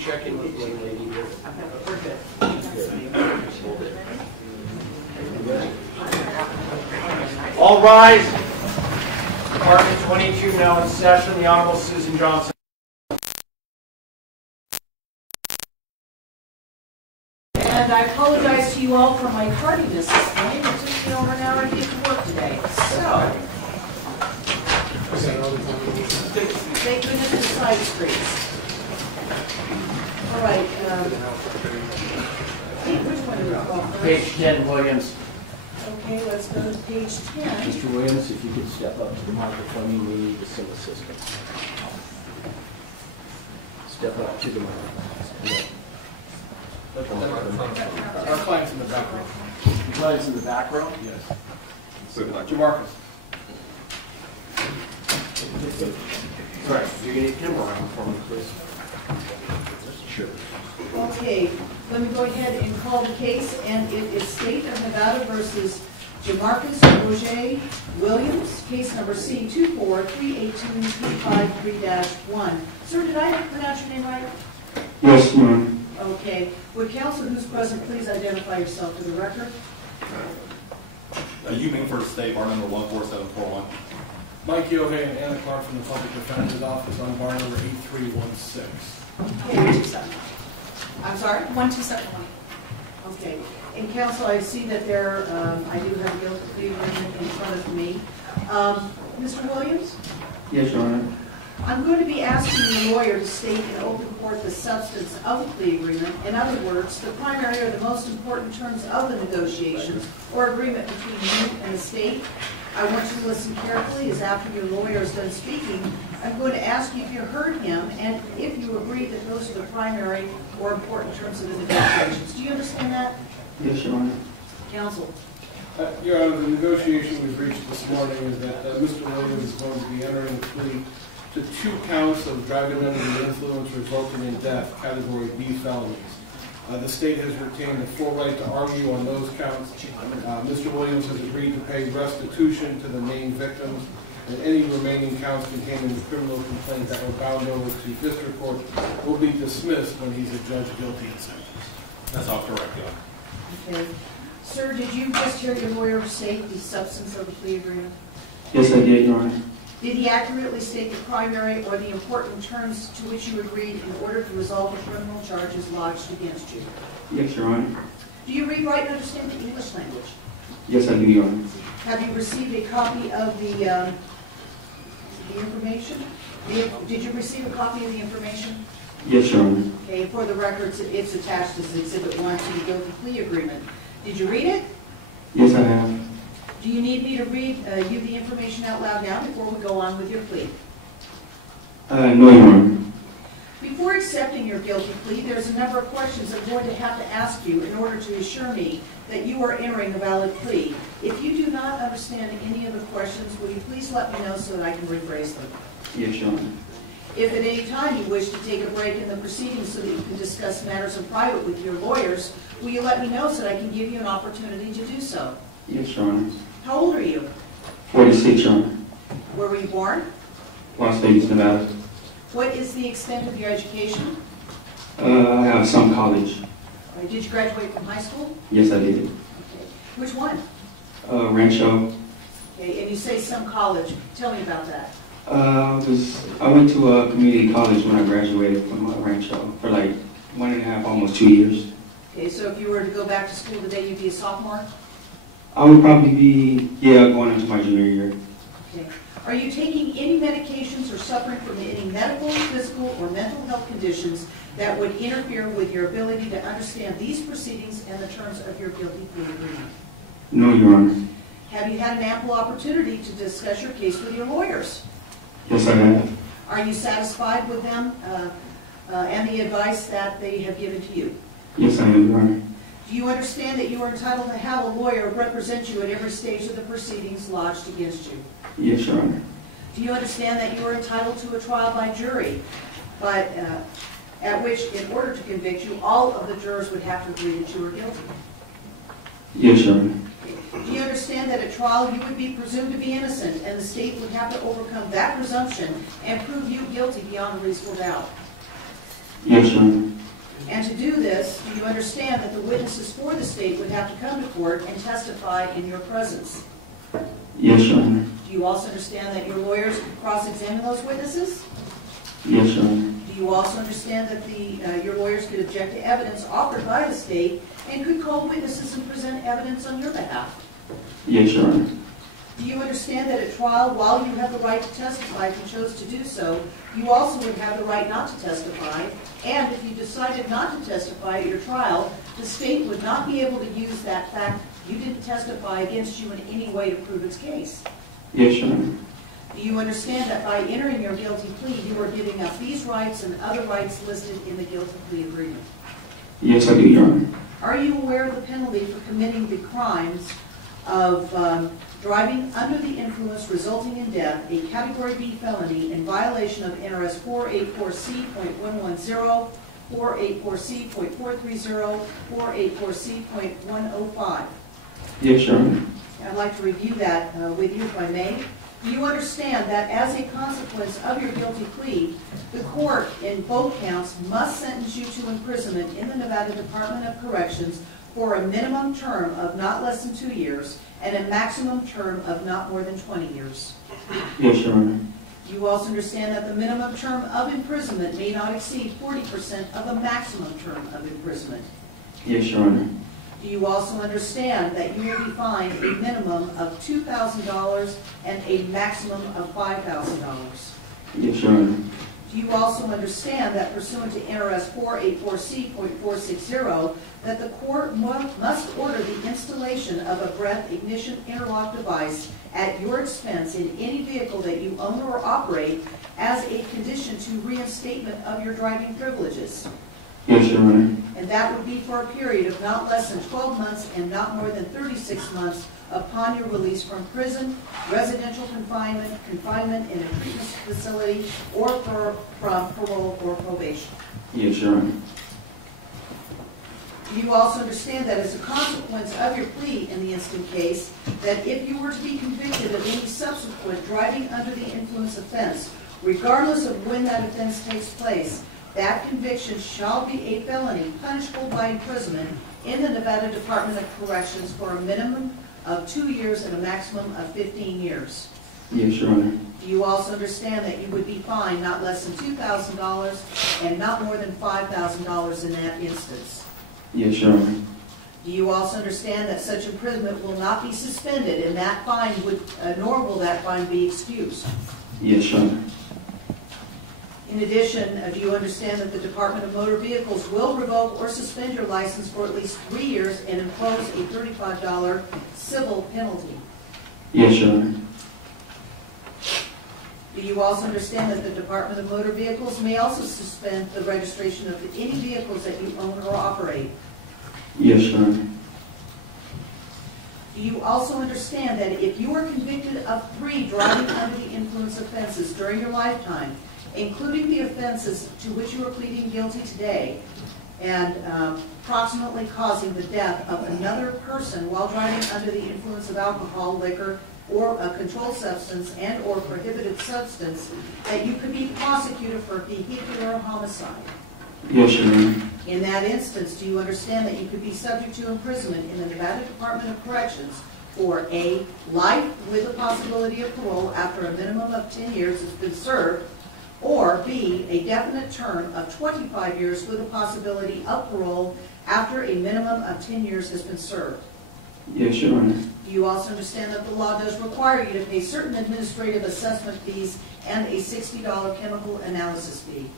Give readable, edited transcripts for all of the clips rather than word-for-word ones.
check in with the young lady here? We're good. Hold it. All rise. Department 22 now in session. The Honorable Susan Johnson. And I apologize to you all for my tardiness this morning. It took me over an hour to get to work today. So, thank goodness for side streets. All right. Which one do we go first? Page 10, Williams. Okay, let's go to page 10. Mr. Williams, if you could step up to the microphone, we need some assistance. Step up to the microphone. Our client's in the back row. The client's in the back row? Yes. Jemarcus. Right. You're going to get him around for me, please. Sure. Okay, let me go ahead and call the case, and it is State of Nevada versus Jemarcus Williams, case number C24382-353-1. Sir, did I pronounce your name right? Yes, ma'am. Okay. Would counsel who's present please identify yourself for the record? You mean for the state, bar number 14741. Mike Yohe and Anna Clark from the Public Defender's Office on bar number 8316. Okay, I'm sorry? 1271. Okay. And counsel, I see that there, I do have a guilty plea agreement in front of me. Mr. Williams? Yes, Your Honor. I'm going to be asking the lawyer to state in open court the substance of the plea agreement. In other words, the primary or the most important terms of the negotiations or agreement between you and the state. I want you to listen carefully, as after your lawyer is done speaking, I'm going to ask you if you heard him and if you agree that those are the primary or important terms of the negotiations. Do you understand that? Yes, Your Honor. Counsel. Your Honor, the negotiation we've reached this morning is that Mr. Williams is going to be entering a plea to 2 counts of driving under the influence resulting in death, category B felonies. The state has retained the full right to argue on those counts. Mr. Williams has agreed to pay restitution to the named victims, and any remaining counts contained in the criminal complaint that were bound over to district court will be dismissed when he's adjudged guilty and sentenced. That's all correct, Your Honor. Okay. Sir, did you just hear your lawyer state the substance of the plea agreement? Yes, I did, Your Honor. Did he accurately state the primary or the important terms to which you agreed in order to resolve the criminal charges lodged against you? Yes, Your Honor. Do you read, write, and understand the English language? Yes, I do, Your Honor. Have you received a copy of the information? Did you receive a copy of the information? Yes, Your Honor. Okay, for the records, it's attached as Exhibit 1 to the guilty plea agreement. Did you read it? Yes, I have. Do you need me to read you the information out loud now before we go on with your plea? No, Your Honor. Before accepting your guilty plea, there's a number of questions I'm going to have to ask you in order to assure me that you are entering a valid plea. If you do not understand any of the questions, will you please let me know so that I can rephrase them? Yes, Your Honor. If at any time you wish to take a break in the proceedings so that you can discuss matters in private with your lawyers, will you let me know so that I can give you an opportunity to do so? Yes, Your Honor. How old are you? 46, Your Honor. Where were you born? Las Vegas, Nevada. What is the extent of your education? I have some college. Did you graduate from high school? Yes, I did. Okay. Which one? Rancho. Okay, and you say some college. Tell me about that. I went to a community college when I graduated from Rancho for like 1.5, almost 2 years. Okay, so if you were to go back to school today, you'd be a sophomore? I would probably be, going into my junior year. Okay. Are you taking any medications or suffering from any medical, physical, or mental health conditions that would interfere with your ability to understand these proceedings and the terms of your guilty plea agreement? No, Your Honor. Have you had an ample opportunity to discuss your case with your lawyers? Yes, I have. Are you satisfied with them and the advice that they have given to you? Yes, I am, Your Honor. Do you understand that you are entitled to have a lawyer represent you at every stage of the proceedings lodged against you? Yes, Your Honor. Do you understand that you are entitled to a trial by jury, but at which, in order to convict you, all of the jurors would have to agree that you are guilty? Yes, Your Honor. Do you understand that at trial you would be presumed to be innocent and the state would have to overcome that presumption and prove you guilty beyond a reasonable doubt? Yes, Your Honor. And to do this, do you understand that the witnesses for the state would have to come to court and testify in your presence? Yes, Your Honor. Do you also understand that your lawyers could cross-examine those witnesses? Yes, Your Honor. Do you also understand that your lawyers could object to evidence offered by the state and could call witnesses and present evidence on your behalf? Yes, Your Honor. Do you understand that at trial, while you have the right to testify if you chose to do so, you also would have the right not to testify, and if you decided not to testify at your trial, the state would not be able to use that fact you didn't testify against you in any way to prove its case? Yes, Your Honor. Do you understand that by entering your guilty plea, you are giving up these rights and other rights listed in the guilty plea agreement? Yes, I do, Your Honor. Are you aware of the penalty for committing the crimes of driving under the influence resulting in death, a Category B felony in violation of NRS 484C.110, 484C.430, 484C.105? Yes, Your Honor. I'd like to review that with you if I may. Do you understand that as a consequence of your guilty plea, the court in both counts must sentence you to imprisonment in the Nevada Department of Corrections for a minimum term of not less than 2 years and a maximum term of not more than 20 years? Yes, Your Honor. Do you also understand that the minimum term of imprisonment may not exceed 40% of the maximum term of imprisonment? Yes, Your Honor. Do you also understand that you will be fined a minimum of $2,000 and a maximum of $5,000? Yes, Your Honor. Do you also understand that pursuant to NRS 484C.460, that the court must order the installation of a breath ignition interlock device at your expense in any vehicle that you own or operate as a condition to reinstatement of your driving privileges? Yes, Your Honor. And that would be for a period of not less than 12 months and not more than 36 months upon your release from prison, residential confinement, confinement in a treatment facility, or from parole or probation. Yes, Your Honor. Do you also understand that as a consequence of your plea in the instant case, that if you were to be convicted of any subsequent driving under the influence offense, regardless of when that offense takes place, that conviction shall be a felony punishable by imprisonment in the Nevada Department of Corrections for a minimum of 2 years and a maximum of 15 years? Yes, Your Honor. Do you also understand that you would be fined not less than $2,000 and not more than $5,000 in that instance? Yes, Your Honor. Do you also understand that such imprisonment will not be suspended and that fine would, nor will that fine be excused? Yes, Your Honor. In addition, do you understand that the Department of Motor Vehicles will revoke or suspend your license for at least 3 years and impose a $35 civil penalty? Yes, Your Honor. Do you also understand that the Department of Motor Vehicles may also suspend the registration of any vehicles that you own or operate? Yes, Your Honor. Do you also understand that if you are convicted of 3 driving under the influence offenses during your lifetime, including the offenses to which you are pleading guilty today, and approximately causing the death of another person while driving under the influence of alcohol, liquor, or a controlled substance and or prohibited substance, that you could be prosecuted for vehicular homicide? Yes, Your Honor. In that instance, do you understand that you could be subject to imprisonment in the Nevada Department of Corrections for A, life with the possibility of parole after a minimum of 10 years has been served, or B, a definite term of 25 years with the possibility of parole after a minimum of 10 years has been served? Yes, Your Honor. Do you also understand that the law does require you to pay certain administrative assessment fees and a $60 chemical analysis fee?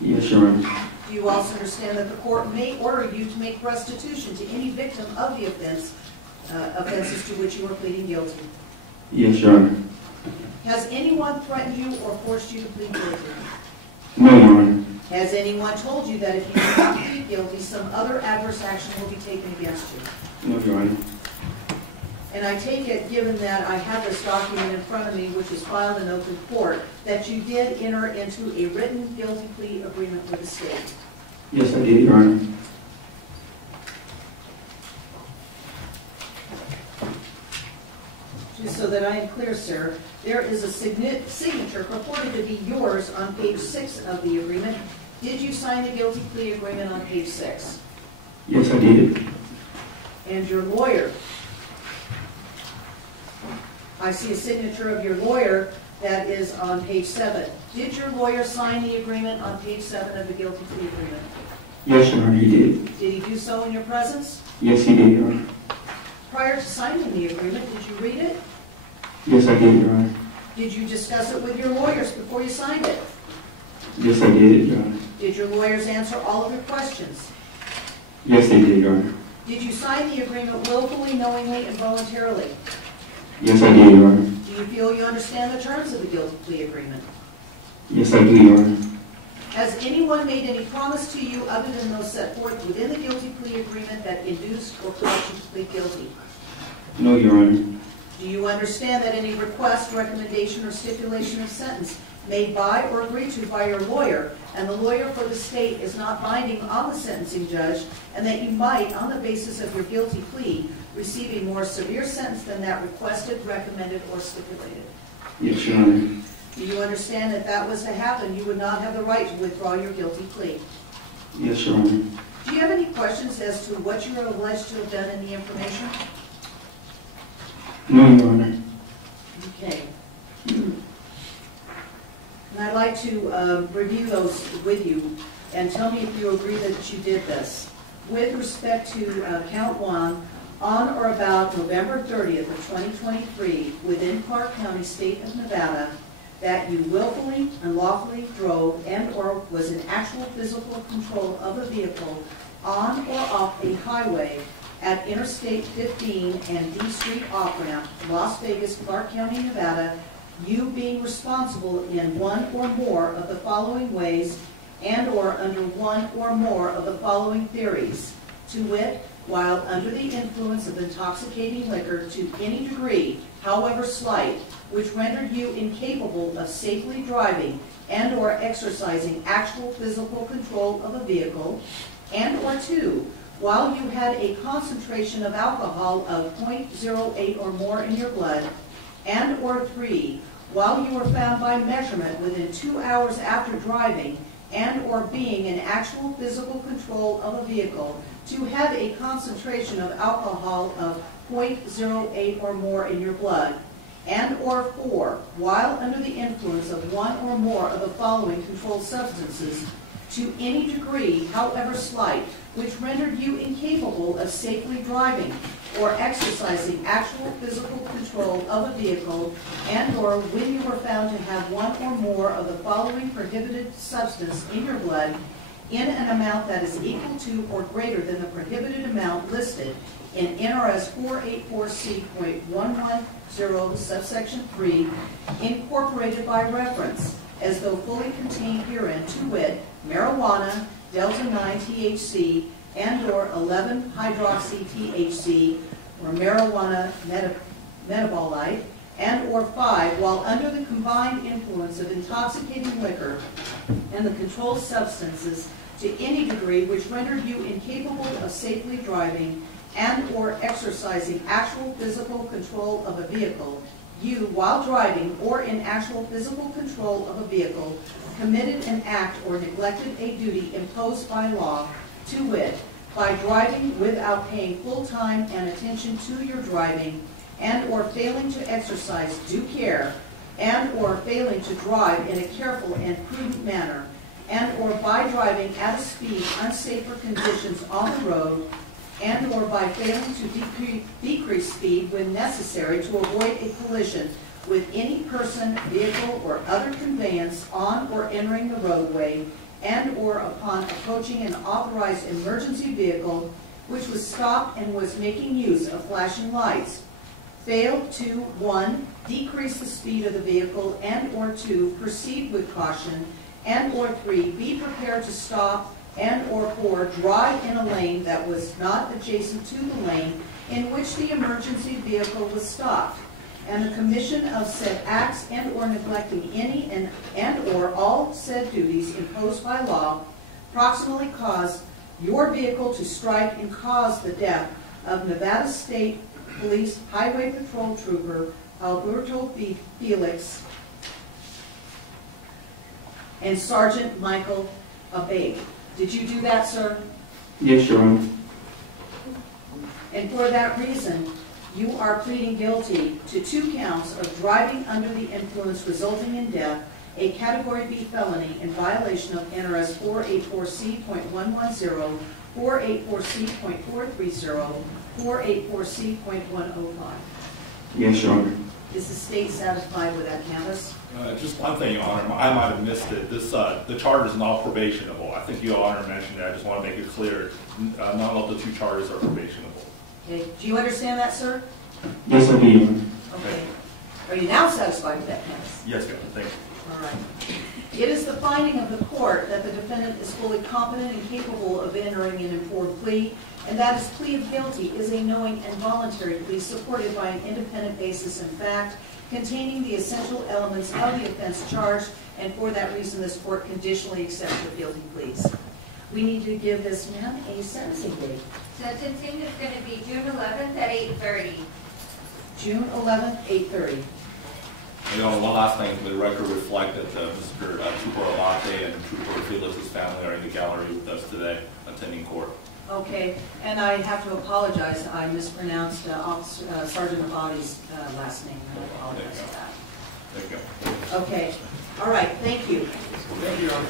Yes, Your Honor. Do you also understand that the court may order you to make restitution to any victim of the offenses to which you are pleading guilty? Yes, Your Honor. Has anyone threatened you or forced you to plead guilty? No, Your Honor. Has anyone told you that if you do not plead guilty, some other adverse action will be taken against you? No, Your Honor. And I take it, given that I have this document in front of me, which is filed in open court, that you did enter into a written guilty plea agreement with the state? Yes, I did, Your Honor. Just so that I am clear, sir, there is a signature purported to be yours on page 6 of the agreement. Did you sign the guilty plea agreement on page 6? Yes, I did. And your lawyer? I see a signature of your lawyer that is on page 7. Did your lawyer sign the agreement on page 7 of the guilty plea agreement? Yes, Your Honor, he did. Did he do so in your presence? Yes, he did, Your Honor. Prior to signing the agreement, did you read it? Yes, I did, Your Honor. Did you discuss it with your lawyers before you signed it? Yes, I did, Your Honor. Did your lawyers answer all of your questions? Yes, they did, Your Honor. Did you sign the agreement willfully, knowingly, and voluntarily? Yes, I did, Your Honor. Do you feel you understand the terms of the guilty plea agreement? Yes, I do, Your Honor. Has anyone made any promise to you other than those set forth within the guilty plea agreement that induced or caused you to plead guilty? No, Your Honor. Do you understand that any request, recommendation, or stipulation of sentence made by or agreed to by your lawyer, and the lawyer for the state is not binding on the sentencing judge, and that you might, on the basis of your guilty plea, receive a more severe sentence than that requested, recommended, or stipulated? Yes, Your Honor. Do you understand that that was to happen, you would not have the right to withdraw your guilty plea? Yes, Your Honor. Do you have any questions as to what you are alleged to have done in the information? No, Your Honor. Okay. And I'd like to review those with you and tell me if you agree that you did this. With respect to count 1, on or about November 30th of 2023, within Clark County, state of Nevada, that you willfully, unlawfully drove and or was in actual physical control of a vehicle on or off a highway at Interstate 15 and D Street off-ramp, Las Vegas, Clark County, Nevada, you being responsible in one or more of the following ways and or under one or more of the following theories, to wit, while under the influence of intoxicating liquor to any degree, however slight, which rendered you incapable of safely driving and or exercising actual physical control of a vehicle, and or 2, while you had a concentration of alcohol of 0.08 or more in your blood, and or 3, while you were found by measurement within 2 hours after driving and or being in actual physical control of a vehicle to have a concentration of alcohol of 0.08 or more in your blood, and or 4, while under the influence of one or more of the following controlled substances to any degree, however slight, which rendered you incapable of safely driving or exercising actual physical control of a vehicle, and or when you were found to have one or more of the following prohibited substance in your blood in an amount that is equal to or greater than the prohibited amount listed in NRS 484C.110 subsection 3, incorporated by reference, as though fully contained herein, to wit, marijuana, delta-9 THC, and or 11-hydroxy-THC, or marijuana metabolite, and or 5, while under the combined influence of intoxicating liquor and the controlled substances to any degree which rendered you incapable of safely driving and or exercising actual physical control of a vehicle, you, while driving or in actual physical control of a vehicle, committed an act or neglected a duty imposed by law, to wit, by driving without paying full time and attention to your driving, and or failing to exercise due care, and or failing to drive in a careful and prudent manner, and or by driving at a speed unsafe for conditions on the road, and or by failing to decrease speed when necessary to avoid a collision with any person, vehicle, or other conveyance on or entering the roadway, and or upon approaching an authorized emergency vehicle which was stopped and was making use of flashing lights. Failed to, 1, decrease the speed of the vehicle, and or 2, proceed with caution, and or 3, be prepared to stop, and or 4, drive in a lane that was not adjacent to the lane in which the emergency vehicle was stopped, and the commission of said acts and or neglecting any and or all said duties imposed by law proximately caused your vehicle to strike and cause the death of Nevada State Police Highway Patrol Trooper Alberto Felix and Sergeant Michael Abbate. Did you do that, sir? Yes, Your Honor. And for that reason, you are pleading guilty to 2 counts of driving under the influence resulting in death, a Category B felony in violation of NRS 484C.110, 484C.430, 484C.105. Yes, Your Honor. Is the state satisfied with that canvas? Just one thing, Your Honor, I might have missed it. This, the charge is not probationable. I think Your Honor mentioned it. I just want to make it clear. Not all the 2 charges are probationable. Okay. Do you understand that, sir? Yes, I do, Your Honor. Okay. Are you now satisfied with that canvas? Yes, Your Honor. Thank you. All right. It is the finding of the court that the defendant is fully competent and capable of entering an informed plea, and that his plea of guilty is a knowing and voluntary plea supported by an independent basis in fact, containing the essential elements of the offense charged, and for that reason this court conditionally accepts the guilty pleas. We need to give this man a sentencing date. Sentencing is going to be June 11th at 8:30. June 11th, 8:30. You know, one last thing, for the record reflect that Mr. Trooper Abbate and Trooper Felix's family are in the gallery with us today, attending court. Okay, and I have to apologize. I mispronounced Sergeant Abate's last name. I apologize for that. There you go. Okay, all right, thank you. Thank you, Your Honor.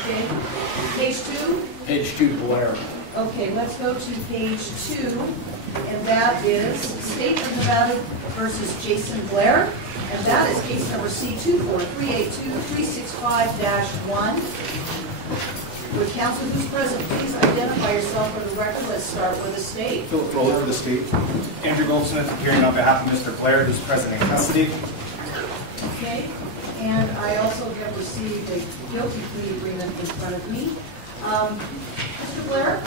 Okay, page 2. Page 2, Blair. Okay, let's go to page 2, and that is State of Nevada versus Jason Blair, and that is case number C24382-365-1. Would counsel who's present please identify yourself for the record? Let's start with the state. Philip Roller for the state. Andrew Goldsmith appearing on behalf of Mr. Blair, who's present in custody. Okay, and I also have received a guilty plea agreement in front of me. Mr. Blair?